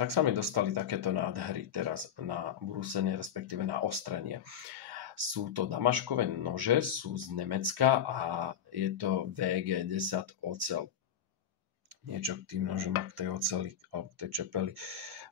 Tak sa mi dostali takéto nádhery teraz na brúsenie, respektíve na ostrenie. Sú to damaškové nože, sú z Nemecka a je to VG10 ocel. Niečo k tým nožom, k tej oceli alebo k tej čepeli.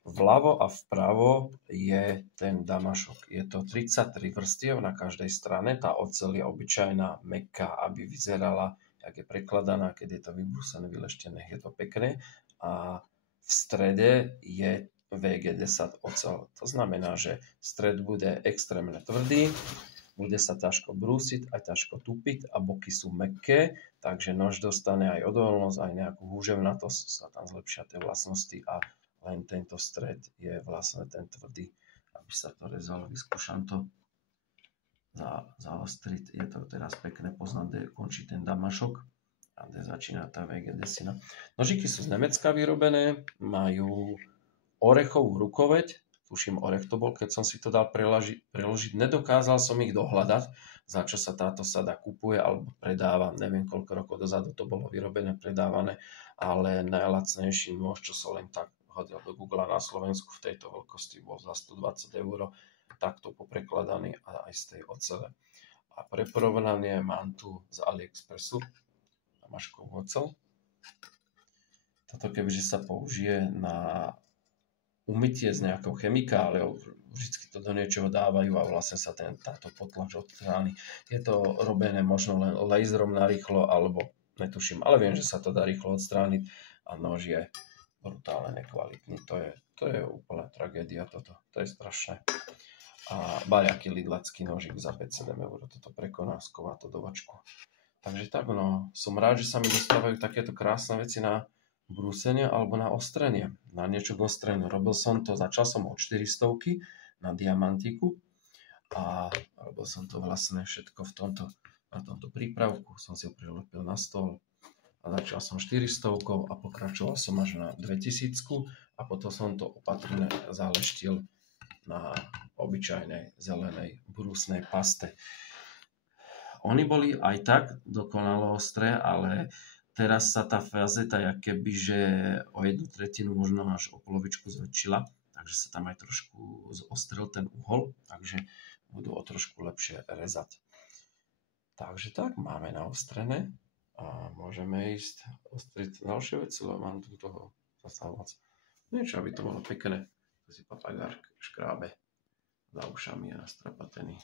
Vľavo a vpravo je ten damašok. Je to 33 vrstiev na každej strane. Tá oceľ je obyčajná, mäkká, aby vyzerala, jak je prekladaná, keď je to vybrúsené, vyleštené, je to pekné. A v strede je VG10 oceľ. To znamená, že stred bude extrémne tvrdý, bude sa ťažko brúsiť a ťažko tupiť a boky sú mäkké, takže nož dostane aj odolnosť, aj nejakú húževnatosť, sa tam zlepšia tie vlastnosti a len tento stred je vlastne ten tvrdý, aby sa to rezalo. Vyskúšam to zaostriť. Je to teraz pekné poznať, kde končí ten damašok a kde začína tá VG10. Nožiky sú z Nemecka vyrobené, majú orechovú rukoveď, tuším orech to bol, keď som si to dal preložiť. Nedokázal som ich dohľadať, za čo sa táto sada kupuje alebo predáva. Neviem, koľko rokov dozadu to bolo vyrobené, predávané, ale najlacnejší nôž, čo som len tak hodil do Google na Slovensku v tejto veľkosti, bol za 120 €, takto poprekladaný a aj z tej ocele. A pre porovnanie mám tu z AliExpressu damaškovú oceľ. Toto kebyže sa použije na umytie s nejakou chemikáliou, vždycky to do niečoho dávajú a vlastne sa táto potlač odstráni. Je to robené možno len laserom narýchlo, alebo netuším, ale viem, že sa to dá rýchlo odstrániť a nož je brutálne nekvalitný. To je úplná tragédia toto. To je strašné. A bariaký lidlacký nožík za 5-7 €. Toto prekoná skovatodovačku. Takže tak, no, som rád, že sa mi dostávajú takéto krásne veci na brúsenie alebo na ostrenie. Na niečo k ostreniu. Robil som to, začal som od 400 na diamantiku a robil som to vlastne všetko na tomto prípravku. Som si ho prilepil na stôl a začal som 400 a pokračoval som až na 2000 a potom som to opatrne zaleštil na obyčajnej zelenej brúsnej paste. Oni boli aj tak dokonalo ostré, ale teraz sa tá fazeta jakoby, že o 1/3, možno až o polovičku zväčšila, takže sa tam aj trošku zostrel ten uhol, takže budú o trošku lepšie rezať. Takže tak, máme naostrené a môžeme ísť ostriť ďalšie veci, lebo mám tu toho zasa moc. Niečo, aby to bolo pekné. To si papagár škrábe za ušami a nastrapatený.